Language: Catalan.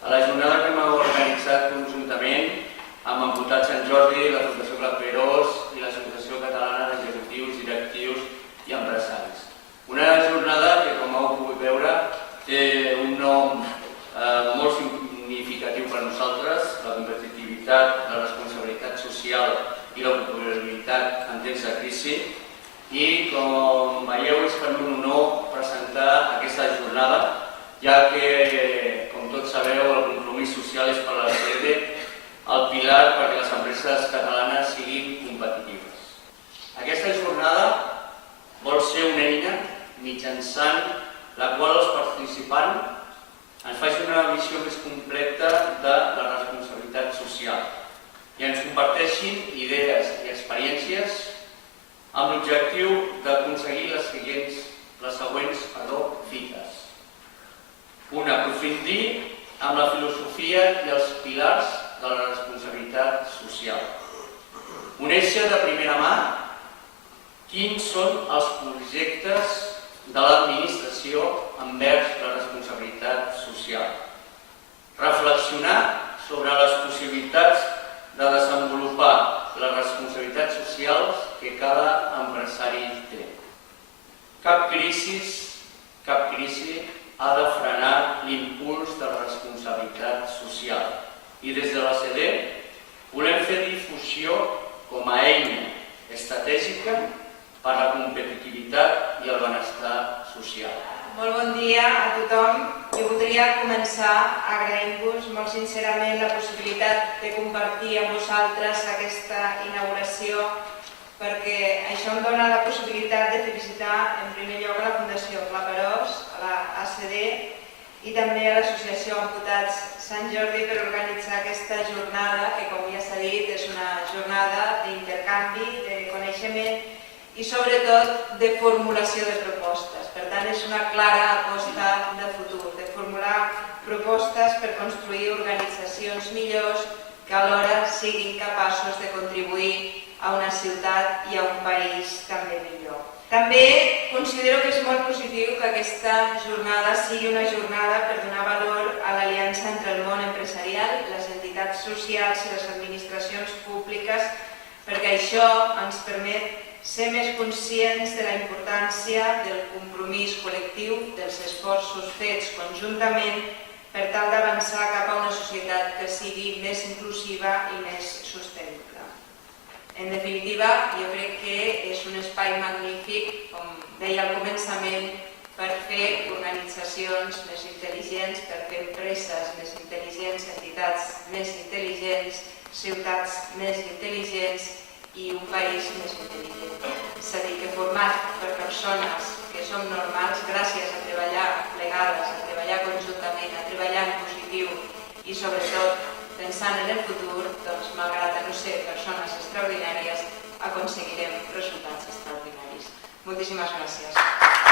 A la jornada que hem organitzat conjuntament amb Amputats Sant Jordi, la Fundació Claperós i l'Associació Catalana d'Executius, Directius i Empresaris. Una jornada que, com heu pogut veure, té un nom molt significatiu per nosaltres, la competitivitat, la responsabilitat social i l'ocupabilitat en temps de crisi. I, com veieu, és per un honor presentar aquesta jornada, ja que, com tots sabeu, el compromís social és per a l'ACD el pilar perquè les empreses catalanes siguin competitives. Aquesta jornada vol ser una eina mitjançant la qual els participants ens facin una visió més completa de la responsabilitat social i ens comparteixin idees i experiències amb l'objectiu d'aconseguir les següents fites. Una, aprofundir amb la filosofia i els pilars de la responsabilitat social. Conèixer de primera mà quins són els projectes de l'administració envers la responsabilitat social. Reflexionar sobre les possibilitats de desenvolupar les responsabilitats socials que cada empresari té. Cap crisi ha de frenar l'impuls de la responsabilitat social. I des de l'ACD volem fer difusió com a eina estratègica per a la competitivitat i el benestar social. Molt bon dia a tothom. Jo voldria començar agraint-vos molt sincerament la possibilitat de compartir amb vosaltres aquesta inauguració, perquè això em dona la possibilitat de felicitar en primer lloc a la Fundació Claperós, a l'ACD i també a l'Associació Amputats Sant Jordi per organitzar aquesta jornada que, com ja s'ha dit, és una jornada d'intercanvi, de coneixement i sobretot de formulació de propostes. Per tant, és una clara aposta de futur, de formular propostes per construir organitzacions millors que alhora siguin capaços de contribuir a una ciutat i a un país també millor. També considero que és molt positiu que aquesta jornada sigui una jornada per donar valor a l'aliança entre el món empresarial, les entitats socials i les administracions públiques, perquè això ens permet ser més conscients de la importància del compromís col·lectiu, dels esforços fets conjuntament per tal d'avançar cap a una societat que sigui més inclusiva i més sostenible. En definitiva, jo crec que és un espai magnífic, com deia al començament, per fer organitzacions més intel·ligents, per fer empreses més intel·ligents, entitats més intel·ligents, ciutats més intel·ligents i un país més intel·ligent. És a dir, que format per persones que som normals, gràcies a treballar plegades, a treballar conjuntament, a treballar en positiu i sobretot pensant en el futur, doncs malgrat no ser persones extraordinàries, aconseguirem resultats extraordinaris. Moltíssimes gràcies.